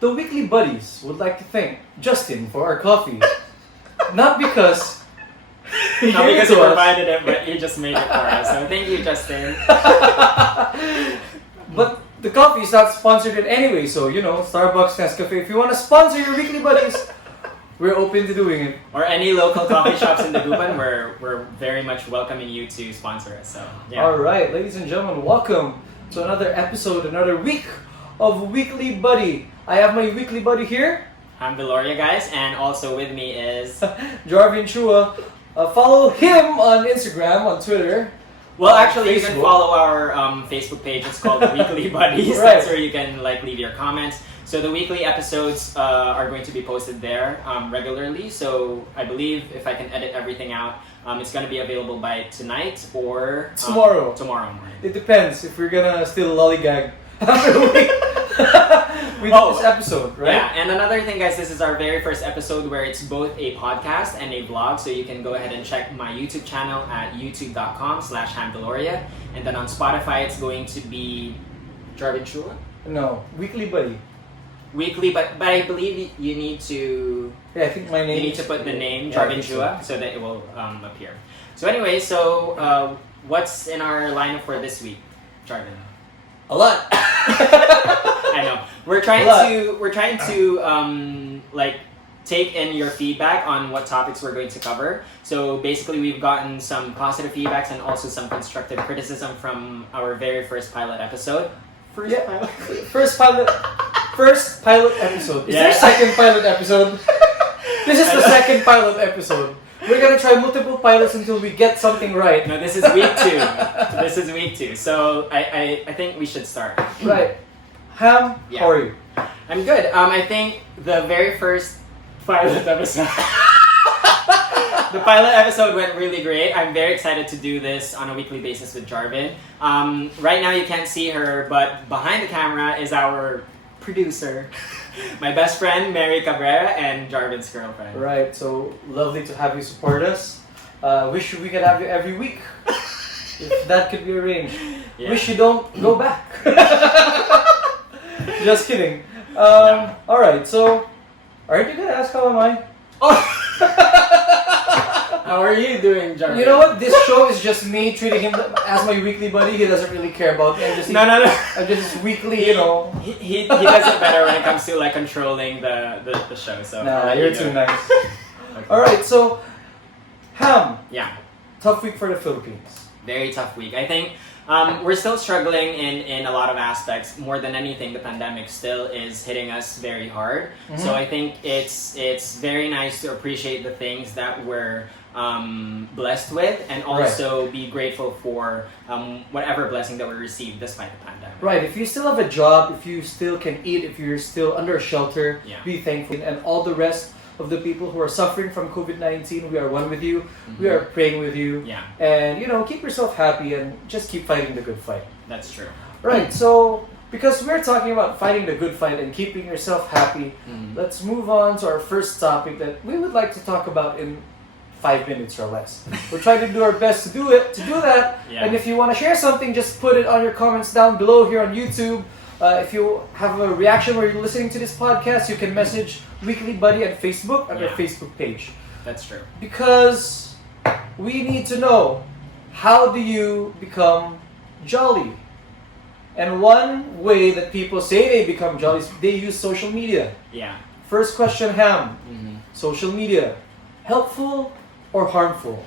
the Weekly Buddies would like to thank Justin for our coffee. Not because Not because he provided it, but he just made it for us. So thank you, Justin. But the coffee is not sponsored in any way, so Starbucks, Nescafe, if you want to sponsor your Weekly Buddies, we're open to doing it. Or any local coffee shops in Dagupan, we're very much welcoming you to sponsor us. So yeah. Alright, ladies and gentlemen, welcome to another episode, another week of Weekly Buddy. I have my Weekly Buddy here. I'm Deloria, guys, and also with me is Jarvin Chua. Follow him on Instagram, on Twitter. Well, actually, you Facebook. can follow our Facebook page. It's called Weekly Buddies. Right. That's where you can leave your comments. So the weekly episodes are going to be posted there regularly. So I believe if I can edit everything out, it's going to be available by tonight or Tomorrow. Tomorrow morning. It depends if we're gonna still lollygag after a week. We did this episode, right? Yeah, and another thing, guys, this is our very first episode where it's both a podcast and a vlog. So you can go ahead and check my YouTube channel at youtube.com/hamdeloria. And then on Spotify, it's going to be Jarvin Chua. No, Weekly Buddy. Weekly, but I believe you need to Yeah, I think my name. you need to put the name Yeah, I Jarvin think so. Chua so that it will appear. So anyway, what's in our lineup for this week, Jarvin? A lot. I know we're trying to take in your feedback on what topics we're going to cover. So basically, we've gotten some positive feedbacks and also some constructive criticism from our very first pilot episode. First pilot episode. Is there a second pilot episode? This is the second pilot episode. We're gonna try multiple pilots until we get something right. No, this is week 2. So I think we should start. Right. Ham, Yeah. how are you? I'm good. I think the very first pilot episode the pilot episode went really great. I'm very excited to do this on a weekly basis with Jarvin. Right now you can't see her, but behind the camera is our producer, my best friend, Mary Cabrera, and Jarvin's girlfriend. Right, so lovely to have you support us. Wish we could have you every week. If that could be arranged. Yeah. Wish you don't go back. Just kidding. No. Alright, so aren't you gonna ask how am I? How are you doing, Jarvin? You know what? This show is just me treating him as my weekly buddy. He doesn't really care about me. No. I'm just weekly, He does it better when it comes to controlling the show. So Nah, you're too nice. Okay. Alright, so Ham, Yeah, tough week for the Philippines. very tough week. I think we're still struggling in a lot of aspects. More than anything, the pandemic still is hitting us very hard. Mm-hmm. So I think it's very nice to appreciate the things that we're blessed with, and also be grateful for whatever blessing that we received despite the pandemic. Right, if you still have a job, if you still can eat, if you're still under a shelter, Yeah. be thankful. And all the rest of the people who are suffering from COVID-19, we are one with you. Mm-hmm. We are praying with you. Yeah, And, keep yourself happy and just keep fighting the good fight. that's true. Right, so because we're talking about fighting the good fight and keeping yourself happy, let's move on to our first topic that we would like to talk about in 5 minutes or less. We're trying to do our best to do that. Yeah. And if you want to share something, just put it on your comments down below here on YouTube. If you have a reaction where you're listening to this podcast, you can message Weekly Buddy at Facebook on our Yeah. Facebook page. That's true. Because we need to know, how do you become jolly? And one way that people say they become jolly is they use social media. Yeah. First question, Ham. Mm-hmm. Social media, helpful or harmful?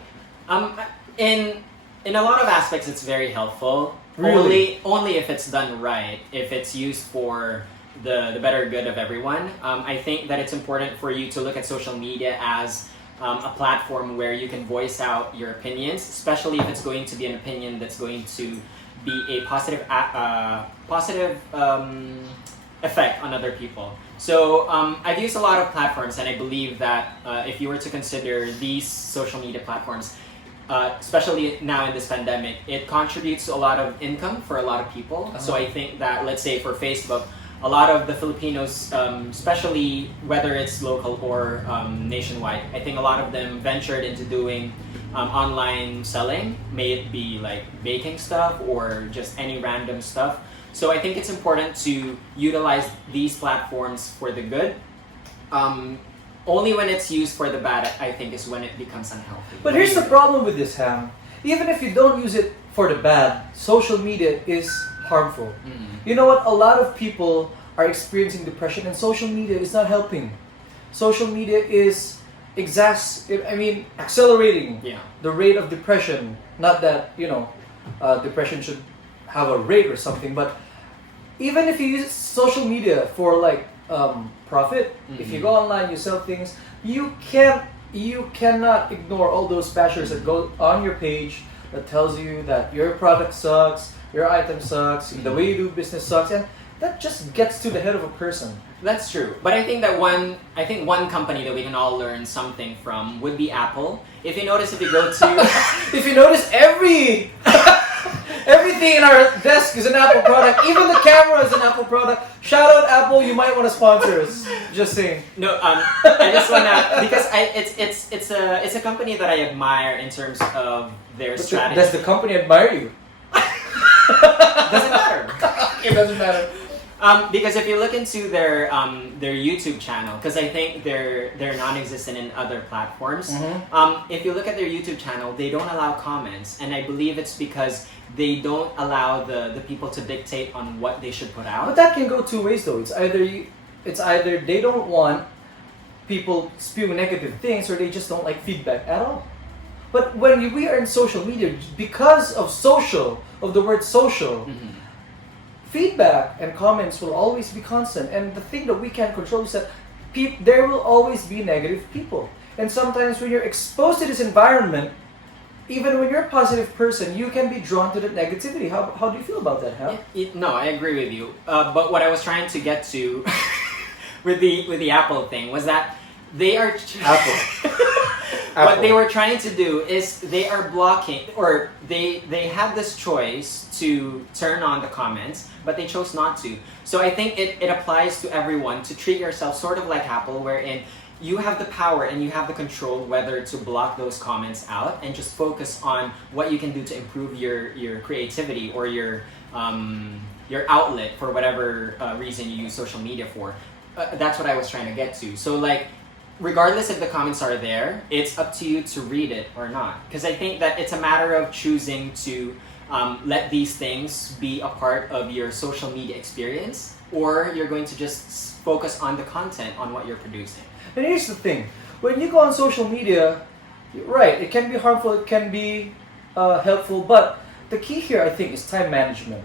In a lot of aspects, it's very helpful. Really? Only if it's done right. If it's used for the better good of everyone. I think that it's important for you to look at social media as a platform where you can voice out your opinions, especially if it's going to be an opinion that's going to be a positive effect on other people. So I've used a lot of platforms, and I believe that if you were to consider these social media platforms, especially now in this pandemic, it contributes to a lot of income for a lot of people. Uh-huh. So I think that, let's say for Facebook, a lot of the Filipinos, especially whether it's local or nationwide, I think a lot of them ventured into doing online selling, may it be like baking stuff or just any random stuff. So I think it's important to utilize these platforms for the good. Only when it's used for the bad, I think, is when it becomes unhealthy. But here's the problem with this, Ham. Even if you don't use it for the bad, social media is harmful. You know what? A lot of people are experiencing depression, and social media is not helping. Social media is accelerating the rate of depression. Not that depression should have a rate or something, but even if you use social media for profit, if you go online, you sell things, you cannot ignore all those bashers that go on your page that tells you that your product sucks, your item sucks, the way you do business sucks, and that just gets to the head of a person. That's true. But I think that one company that we can all learn something from would be Apple. If you notice, if you go to if you notice, everything in our desk is an Apple product. Even the camera is an Apple product. Shout out Apple, you might want to sponsor us. Just saying. No, I just wanna, because it's a company that I admire in terms of their strategy. Does the company admire you? Doesn't matter. It doesn't matter. Because if you look into their YouTube channel, because I think they're non-existent in other platforms. If you look at their YouTube channel, they don't allow comments, and I believe it's because they don't allow the people to dictate on what they should put out. But that can go two ways, though. It's either they don't want people spewing negative things, or they just don't like feedback at all. But when we are in social media, because of the word social. Feedback and comments will always be constant, and the thing that we can't control is that there will always be negative people. And sometimes when you're exposed to this environment, even when you're a positive person, you can be drawn to the negativity. How do you feel about that, Hal? No, I agree with you. But what I was trying to get to with the Apple thing was that they are Apple. What they were trying to do is they are blocking, or they had this choice to turn on the comments, but they chose not to. So I think it applies to everyone to treat yourself sort of like Apple, wherein you have the power and you have the control whether to block those comments out and just focus on what you can do to improve your creativity or your outlet for whatever reason you use social media for. That's what I was trying to get to. So regardless if the comments are there, it's up to you to read it or not. Because I think that it's a matter of choosing to let these things be a part of your social media experience, or you're going to just focus on the content, on what you're producing. And here's the thing. When you go on social media, right, it can be harmful, it can be helpful, but the key here, I think, is time management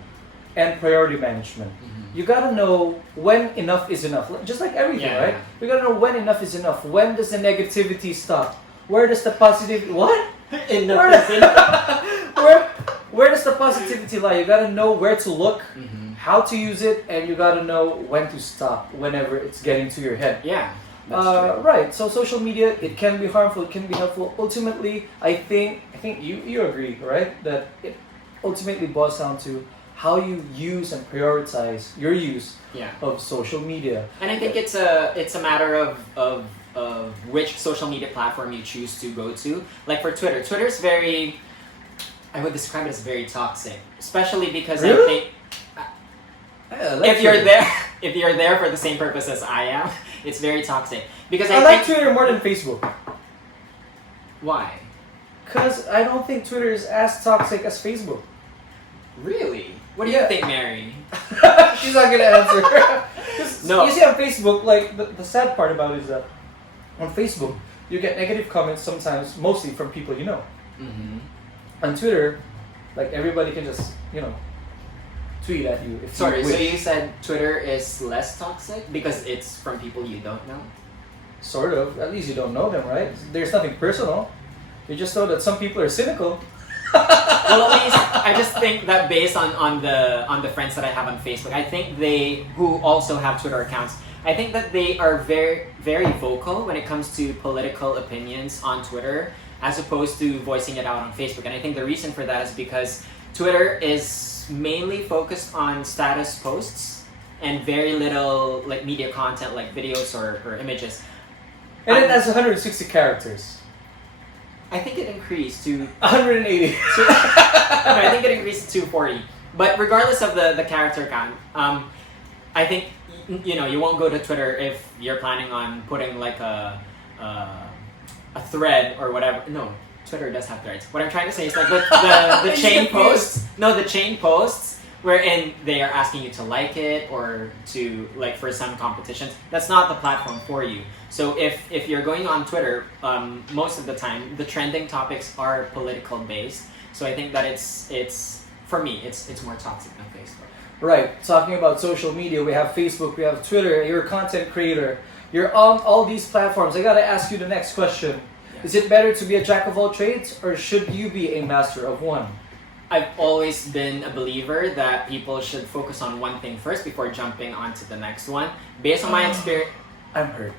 and priority management. You gotta know when enough is enough. Just like everything, right? You gotta know when enough is enough. When does the negativity stop? Where does the positivity... What? Enough is enough. Where does the positivity lie? You gotta know where to look, how to use it, and you gotta know when to stop whenever it's getting to your head. Yeah. Right. So social media, it can be harmful, it can be helpful. Ultimately, I think you agree, right? That it ultimately boils down to how you use and prioritize your use of social media. And I think it's a matter of which social media platform you choose to go to. Like for Twitter, Twitter's I would describe it as very toxic, especially because I think if you're there for the same purpose as I am, it's very toxic. Because I like Twitter more than Facebook. Why? Because I don't think Twitter is as toxic as Facebook. Really? What do you think, Mary? She's not gonna answer. No. You see on Facebook, like the sad part about it is that on Facebook you get negative comments sometimes, mostly from people you know. On Twitter, like everybody can just tweet at you. If Sorry, you so wish. you said Twitter is less toxic because it's from people you don't know? Sort of. At least you don't know them, right? There's nothing personal. You just know that some people are cynical. Well, at least I just think that based on the friends that I have on Facebook, I think who also have Twitter accounts, I think that they are very, very vocal when it comes to political opinions on Twitter, as opposed to voicing it out on Facebook. And I think the reason for that is because Twitter is mainly focused on status posts and very little media content like videos or images. And it has 160 characters. I think it increased to 180. I think it increased to 240. But regardless of the character count, I think you won't go to Twitter if you're planning on putting like a thread or whatever. No, Twitter does have threads. What I'm trying to say is like the chain posts. No, the chain posts wherein they are asking you to like it or to like for some competitions. That's not the platform for you. So if you're going on Twitter, most of the time the trending topics are political based. So I think that it's for me it's more toxic than Facebook. Right. Talking about social media, we have Facebook, we have Twitter. You're a content creator. You're on all these platforms. I gotta ask you the next question. Yeah. Is it better to be a jack of all trades or should you be a master of one? I've always been a believer that people should focus on one thing first before jumping onto the next one. Based on my experience, I'm hurt.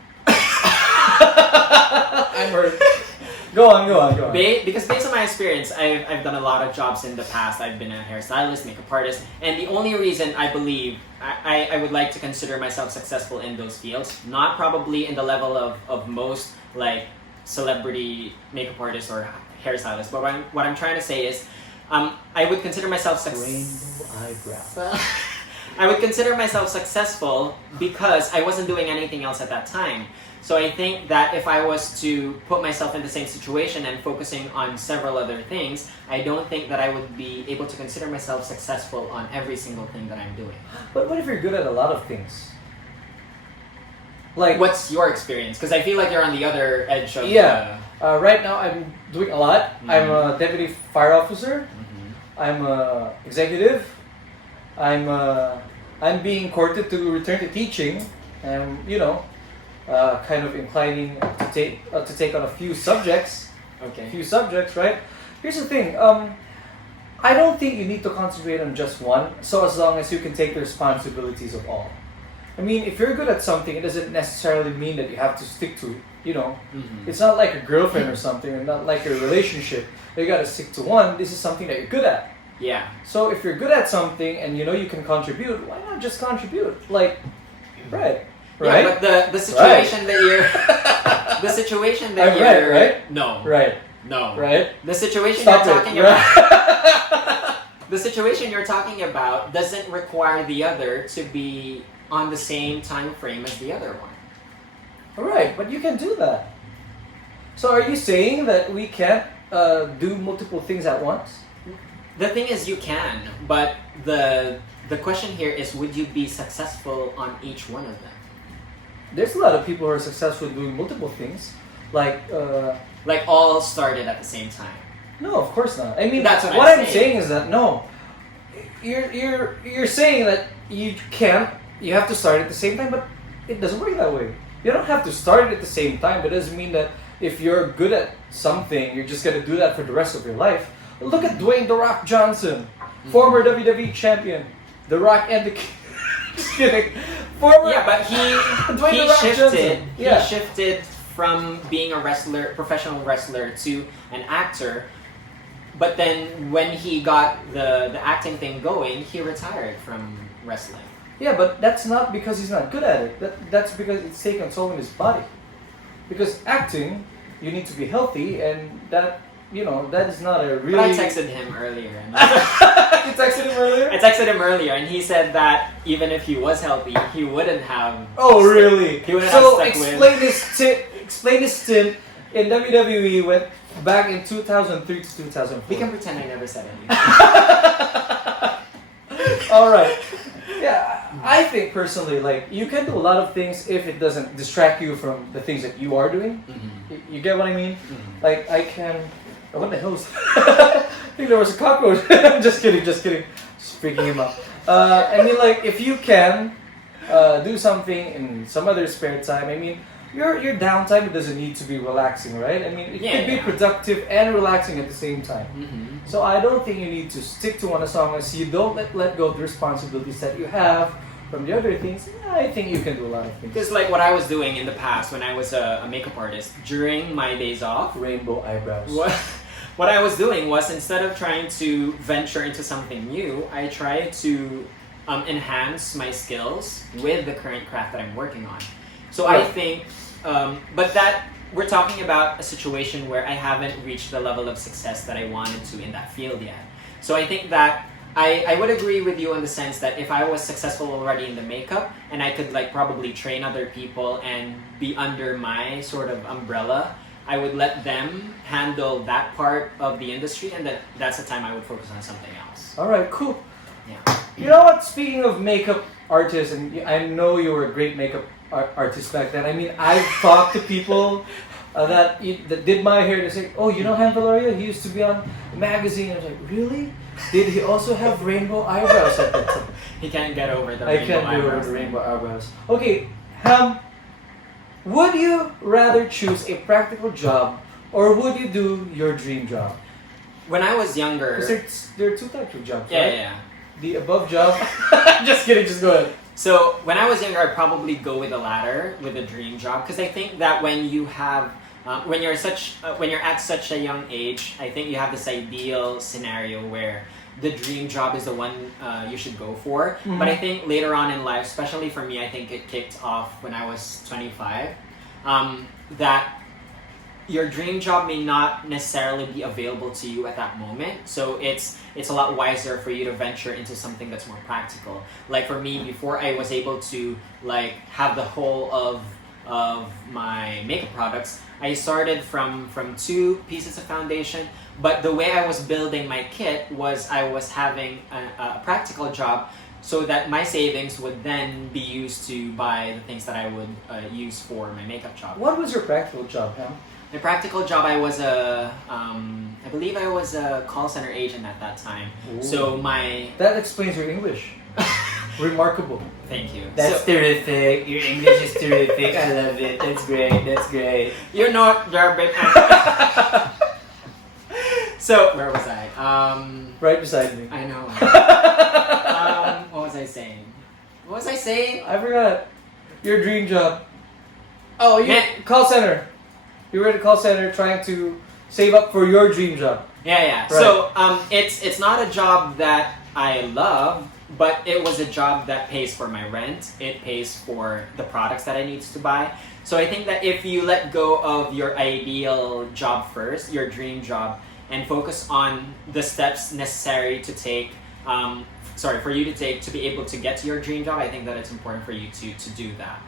I'm hurt. Go on. Because based on my experience, I've done a lot of jobs in the past. I've been a hairstylist, makeup artist, and the only reason I believe I would like to consider myself successful in those fields, not probably in the level of most like celebrity makeup artists or hairstylists, but what I'm trying to say is, I would consider myself Rainbow eyebrows. I would consider myself successful because I wasn't doing anything else at that time. So I think that if I was to put myself in the same situation and focusing on several other things, I don't think that I would be able to consider myself successful on every single thing that I'm doing. But what if you're good at a lot of things? Like, what's your experience? Because I feel like you're on the other edge of right now I'm doing a lot. Mm-hmm. I'm a deputy fire officer. Mm-hmm. I'm a executive. I'm being courted to return to teaching, and kind of inclining to take on a few subjects. Okay. Few subjects, right? Here's the thing. I don't think you need to concentrate on just one. So as long as you can take the responsibilities of all. I mean, if you're good at something, it doesn't necessarily mean that you have to stick to it. Mm-hmm. It's not like a girlfriend or something, and not like a relationship. You gotta stick to one. This is something that you're good at. Yeah. So if you're good at something and you can contribute, why not just contribute? Like, right? Right. Yeah, but the situation that you're the situation that you're right? No. Right. No. Right. The situation Stop you're it. talking Right. about the situation you're talking about doesn't require the other to be on the same time frame as the other one. Right, but you can do that. So are you saying that we can't do multiple things at once? The thing is, you can, but the question here is, would you be successful on each one of them? There's a lot of people who are successful doing multiple things, like all started at the same time. no, of course not. I mean, That's what what I'm I'm saying is that no, you're saying that you can't. You have to start at the same time, but it doesn't work that way. You don't have to start it at the same time, but it doesn't mean that if you're good at something, you're just gonna do that for the rest of your life. Look at Dwayne "The Rock" Johnson, former WWE champion. The Rock and the just kidding. Former But Dwayne he "The Rock" shifted. Johnson. Yeah. He shifted from being a professional wrestler, to an actor. But then when he got the acting thing going, he retired from wrestling. Yeah, but that's not because he's not good at it. That's because it's taken a toll on his body. Because acting, you need to be healthy, and that is not a really. But I texted him earlier. You texted him earlier? I texted him earlier, and he said that even if he was healthy, he wouldn't have. Oh, really? He wouldn't So have stuck explain his stint in WWE went back in 2003 to 2004. We can pretend I never said anything. All right. Yeah, I think personally, like, you can do a lot of things if it doesn't distract you from the things that you are doing. Mm-hmm. You get what I mean? Mm-hmm. Like, I can. Oh, what the hell was I think there was a cockroach. Just kidding. Just freaking him out. I mean, like, if you can do something in some other spare time, I mean, your downtime, it doesn't need to be relaxing, right? I mean, it can be productive and relaxing at the same time. Mm-hmm. So I don't think you need to stick to one as long as you don't let go of the responsibilities that you have from the other things. I think you can do a lot of things. Because like what I was doing in the past when I was a makeup artist, during my days off, Rainbow eyebrows. What I was doing was, instead of trying to venture into something new, I tried to enhance my skills with the current craft that I'm working on. So I think, but that we're talking about a situation where I haven't reached the level of success that I wanted to in that field yet. So I think that I would agree with you in the sense that if I was successful already in the makeup and I could like probably train other people and be under my sort of umbrella, I would let them handle that part of the industry, and that's the time I would focus on something else. All right, cool. Yeah. You know what? Speaking of makeup artists, and I know you were a great makeup artist back then. I mean, I've talked to people that did my hair. They say, "Oh, you know Ham Valoria? He used to be on a magazine." I was like, "Really? Did he also have rainbow eyebrows at that time?" He can't get over the I rainbow can't get over eyebrows the thing. rainbow eyebrows. Okay, Ham. Would you rather choose a practical job or would you do your dream job? When I was younger, Because there are two types of jobs, yeah, right? yeah. The above job. Just kidding. Just go ahead. So when I was younger, I'd probably go with the latter, with a dream job, because I think that when you have, when you're at such a young age, I think you have this ideal scenario where the dream job is the one you should go for. Mhm. But I think later on in life, especially for me, I think it kicked off when I was 25. That your dream job may not necessarily be available to you at that moment, so it's a lot wiser for you to venture into something that's more practical. Like for me, before I was able to like have the whole of my makeup products, I started from 2 pieces of foundation, but the way I was building my kit was I was having a practical job, so that my savings would then be used to buy the things that I would use for my makeup job. What was your practical job, Ham? My practical job, I was I believe I was a call center agent at that time. Ooh. So my, That explains your English. Remarkable. thank you. That's So, terrific. Your English is terrific. I love it. That's great. That's great. you're not Jarvin. So where was I? Right beside me. I know. What was I saying? What was I saying? I forgot. Your dream job. Oh, you Man- call center. You were at a call center trying to save up for your dream job. Yeah, yeah. Right. So it's not a job that I love, but it was a job that pays for my rent. It pays for the products that I need to buy. So I think that if you let go of your ideal job first, your dream job, and focus on the steps necessary to take, for you to take to be able to get to your dream job, I think that it's important for you to do that.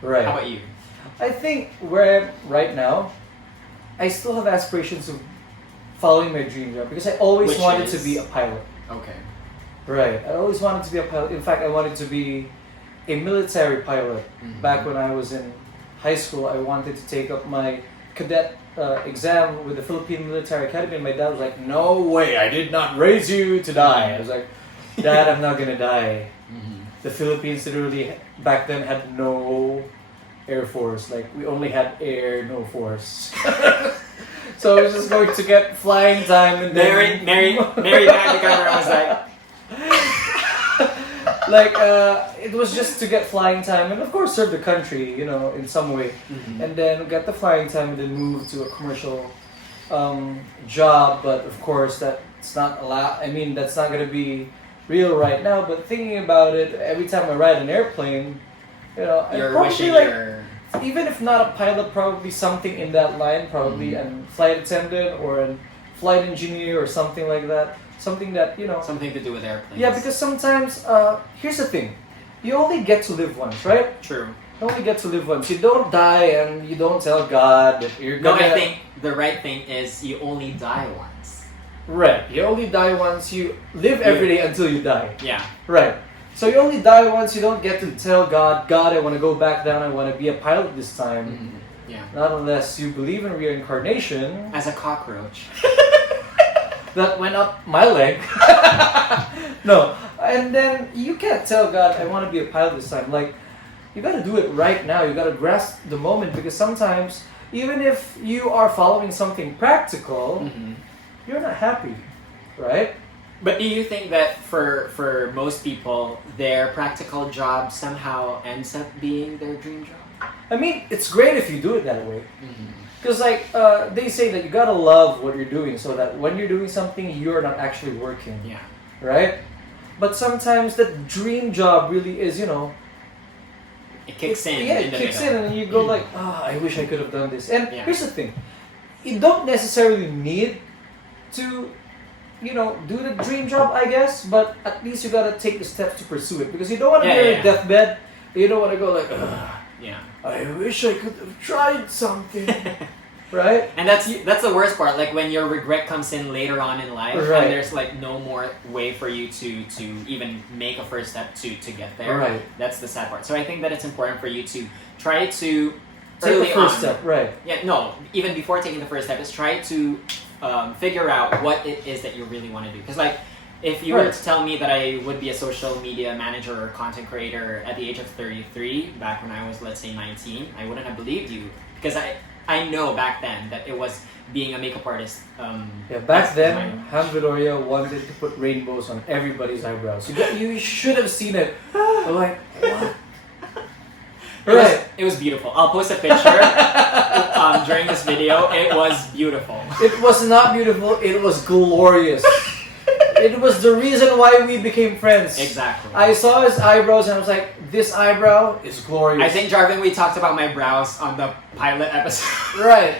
Right. How about you? I think where I'm right now, I still have aspirations of following my dream job because I always Which wanted to is? be a pilot. Okay. Right. I always wanted to be a pilot. In fact, I wanted to be a military pilot. Mhm. Back when I was in high school, I wanted to take up my cadet exam with the Philippine Military Academy, and my dad was like, "No way! I did not raise you to die." I was like, "Dad, I'm not gonna die." The Philippines literally back then had no Air Force. Like we only had air, no force. So I was just going to get flying time and then Mary behind the camera was like, it was just to get flying time and of course serve the country, you know, in some way. And then get the flying time and then move to a commercial job. But of course that's not allowed. I mean, that's not gonna be real right now. But thinking about it, every time I ride an airplane, you know, I'd you're probably wishing like, you're... even if not a pilot, probably something in that line, probably a flight attendant or a flight engineer or something like that. Something that, you know. Something to do with airplanes. Yeah, because sometimes, here's the thing. You only get to live once, right? True. You only get to live once. You don't die and you don't tell God that you're No, gonna... I think the right thing is you only die once. Right. You only die once. You live every day until you die. Yeah. Right. So you only die once. You don't get to tell God, God, I want to go back down. I want to be a pilot this time. Yeah. Not unless you believe in reincarnation. As a cockroach. That went up my leg. No. And then you can't tell God, I want to be a pilot this time. Like, you got to do it right now. You got to grasp the moment because sometimes, even if you are following something practical, you're not happy, right? But do you think that for most people, their practical job somehow ends up being their dream job? I mean, it's great if you do it that way. Because they say that you gotta love what you're doing so that when you're doing something, you're not actually working. Yeah. Right? But sometimes that dream job really is, you know... It kicks in. Yeah, in it the kicks middle. in and you go like, I wish I could have done this. And Yeah. here's the thing. You don't necessarily need to do the dream job, I guess, but at least you gotta take the steps to pursue it because you don't want to be on Yeah, your deathbed. You don't want to go like, Yeah. I wish I could have tried something, right? And that's the worst part. Like when your regret comes in later on in life, Right. and there's like no more way for you to even make a first step to get there. Right. That's the sad part. So I think that it's important for you to try to Take early the first on, step, right? Yeah, no, even before taking the first step, is try to figure out what it is that you really want to do. Because like, if you were Right. to tell me that I would be a social media manager or content creator at the age of 33, back when I was, let's say, 19, I wouldn't have believed you. Because I know back then that it was being a makeup artist. Yeah, back as then, my- Ham Viloria wanted to put rainbows on everybody's eyebrows. You should have seen it. Like, what? It was beautiful. I'll post a picture during this video. It was beautiful. It was not beautiful, it was glorious. It was the reason why we became friends. Exactly. I saw his eyebrows and I was like, this eyebrow is glorious. I think, Jarvin, we talked about my brows on the pilot episode. Right.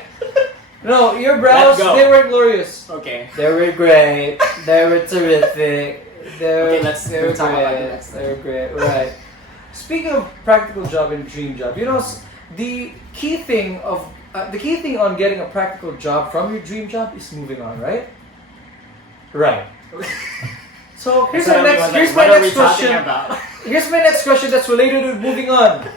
No, your brows, Let's go. they were glorious. Okay. They were great. They were terrific. Okay, let's they were talk about great. the next They were great. Right. Speaking of practical job and dream job, the key thing on getting a practical job from your dream job is moving on, right? Right. So here's my next question. About? Here's my next question that's related to moving on.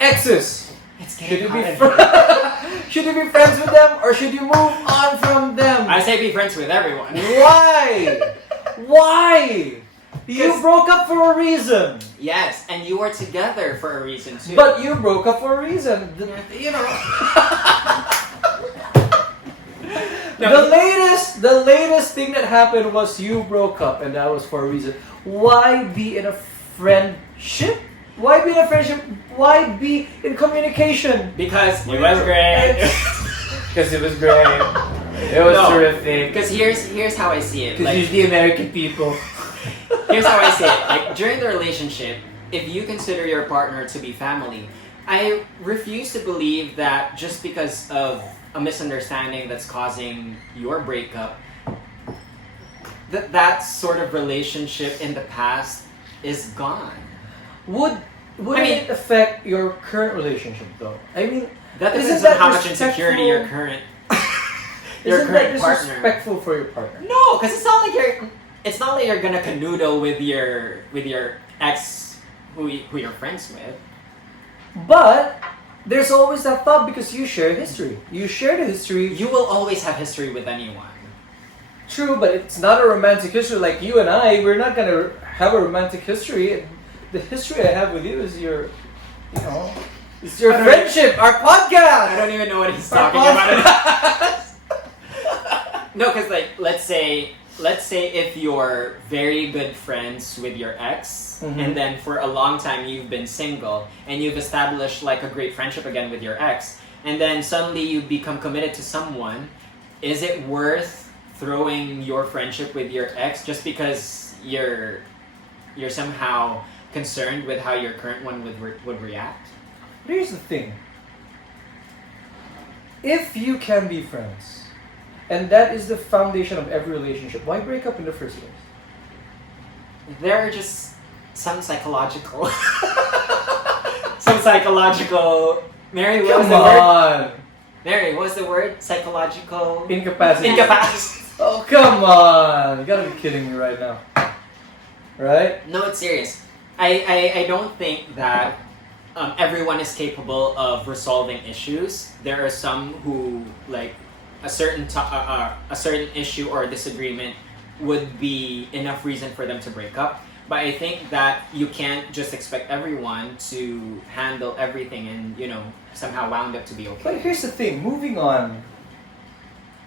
Exes. It's Should you getting be hot. should you be friends with them or should you move on from them? I say be friends with everyone. Why? Why? You 'Cause- broke up for a reason. Yes, and you were together for a reason too. But you broke up for a reason. The latest thing that happened was you broke up and that was for a reason. Why be in a friendship? Why be in a friendship? Why be in communication? Because it was great. Because it was great. It was terrific. Because here's how I see it. Because you're the American people. Here's how I see it. Like during the relationship, if you consider your partner to be family, I refuse to believe that just because of a misunderstanding that's causing your breakup, that sort of relationship in the past is gone. Would it affect your current relationship though? I mean, That isn't depends on that how much insecurity your respectful? your Isn't that current partner. disrespectful for your partner? No, because it's not like you're gonna canoodle with your ex who you're friends with. But there's always that thought because you share history. You share the history. You will always have history with anyone. True, but it's not a romantic history like you and I. We're not gonna have a romantic history. The history I have with you is it's your friendship, our podcast. I don't even know what he's Our talking about. podcast. No, because like let's say if you're very good friends with your ex, Mhm. and then for a long time you've been single and you've established like a great friendship again with your ex, and then suddenly you become committed to someone, is it worth throwing your friendship with your ex just because you're somehow concerned with how your current one would react? Here's the thing. If you can be friends, and that is the foundation of every relationship, why break up in the first place? There are just some psychological Mary, what was Come the word? on. Mary, what was the word? Psychological Incapacity. incapacity. Oh, come on. You gotta be kidding me right now. Right? No, it's serious. I don't think that everyone is capable of resolving issues. There are some who like a certain issue or disagreement would be enough reason for them to break up. But I think that you can't just expect everyone to handle everything and somehow wound up to be okay. But here's the thing. Moving on,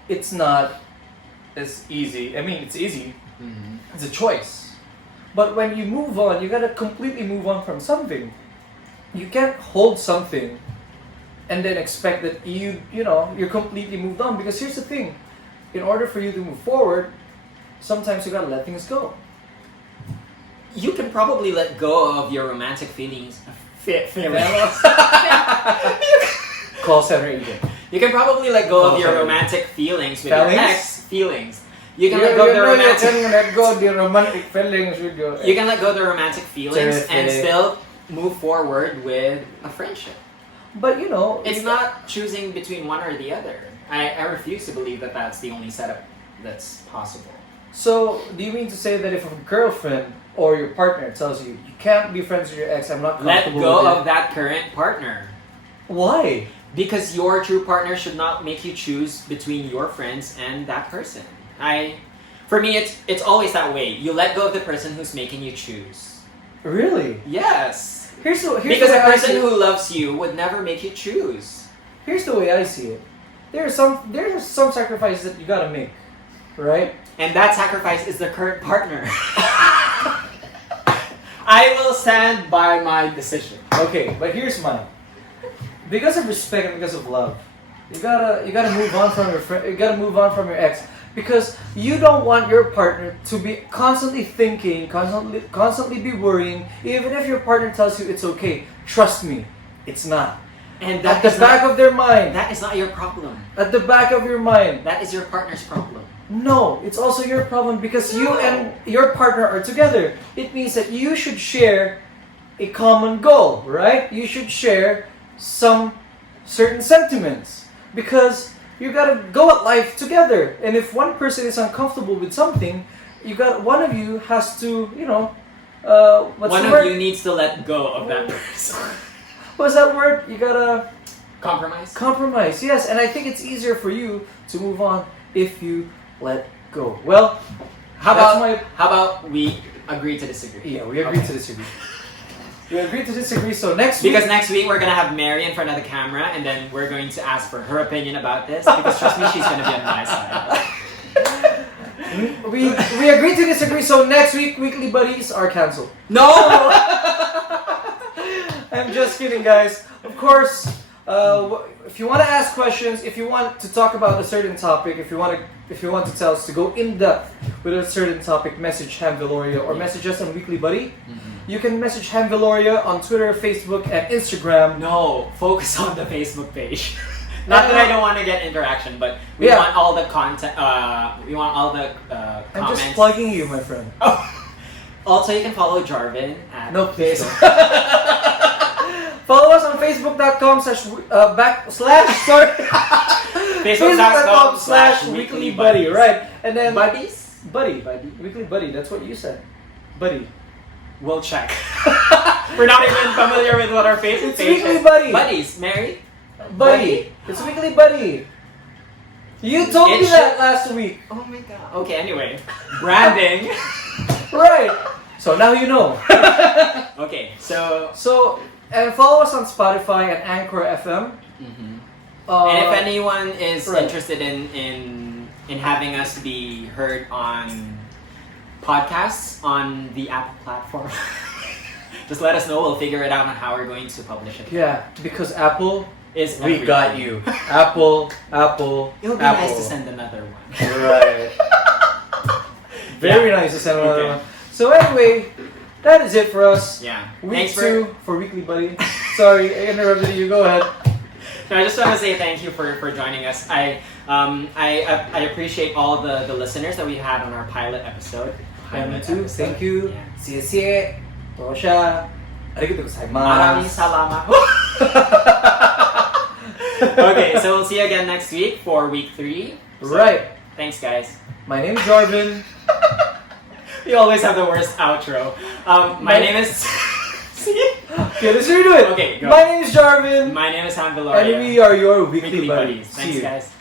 it's not as easy. I mean, it's easy. Mm-hmm. It's a choice. But when you move on, you gotta completely move on from something. You can't hold something and then expect that you're completely moved on. Because here's the thing. In order for you to move forward, sometimes you gotta let things go. You can probably let go of your romantic feelings. Call center agent. You can probably let go Oh, of your sorry. romantic feelings with Feelings? your ex. Feelings. You can let go of the romantic. You can let go of the romantic feelings with your. You can let go of the romantic feelings and Terrific. still move forward with a friendship. But you know, It's not choosing between one or the other. I refuse to believe that that's the only setup that's possible. So, do you mean to say that if a girlfriend or your partner tells you you can't be friends with your ex, I'm not Let comfortable go with of that current partner. Why? Because your true partner should not make you choose between your friends and that person. For me, it's always that way. You let go of the person who's making you choose. Really? Yes. Here's Because the a way I person see it. who loves you would never make you choose. Here's the way I see it. There's some sacrifices that you gotta make, right? And that sacrifice is the current partner. I will stand by my decision. Okay, but here's mine. Because of respect and because of love, you gotta move on from your friend. You gotta move on from your ex because you don't want your partner to be constantly thinking, constantly be worrying. Even if your partner tells you it's okay, trust me, it's not. And At the back of their mind. that is not your problem. At the back of your mind. That is your partner's problem. No, it's also your problem because you and your partner are together. It means that you should share a common goal, right? You should share some certain sentiments because you gotta go at life together. And if one person is uncomfortable with something, one of you has to, what's One the of word? you needs to let go of that person. What's that word? You gotta Compromise? compromise. Yes, and I think it's easier for you to move on if you let go. Well, How that's about how about we agree to disagree? Yeah, we agreed to disagree. We agreed to disagree. So next week, Because next week we're gonna have Mary in front of the camera, and then we're going to ask for her opinion about this. Because trust me, she's gonna be on my side. we agreed to disagree. So next week, weekly buddies are canceled. No. I'm just kidding, guys. Of course, if you want to ask questions, if you want to talk about a certain topic, if you want to tell us to go in depth with a certain topic, message Ham Veloria or message us on Weekly Buddy. You can message Ham Veloria on Twitter, Facebook, and Instagram. No, focus on the Facebook page. Not that I don't want to get interaction, but we Yeah. want all the content. We want all the I'm comments. just plugging you, my friend. Also, you can follow Jarvin at No, please. Follow us on Facebook.com /weeklybuddy, Facebook.com/weeklybuddy. right? And then Buddies? Buddy, Weekly Buddy. That's what you said, buddy. We'll check. We're not even familiar with what our Facebook It's page Weekly is. Buddy. Buddies, Mary? Buddy. It's Weekly Buddy. You told It me that should- last week, Oh my god. Okay, anyway. Branding. right? So now you know. Okay, so. So and follow us on Spotify and Anchor FM. And if anyone is right. interested in having us be heard on podcasts on the Apple platform, just let us know. We'll figure it out on how we're going to publish it. Yeah, because Apple, Is we got you. Apple. It would be Apple. nice to send another one. Right. Very nice to send another Okay. one. So anyway, that is it for us. Yeah. Week Thanks 2 for Weekly Buddy. Sorry, I interrupted you. Go ahead. No, I just want to say thank you for joining us. I appreciate all the listeners that we had on our pilot episode. Me too. episode. Thank you. Yeah. 谢谢. Tosha. Arigatou gozaimasu. Maraming salamat. Okay, so we'll see you again next week for week 3. So, Right. Thanks, guys. My name is Jarvin. We always have the worst outro. My name is. See? Okay, let's redo it. Okay, go. My name is Jarvin. My name is Ham Veloria. And we are your Weekly, Weekly Buddies. Buddies. See Thanks, you. guys.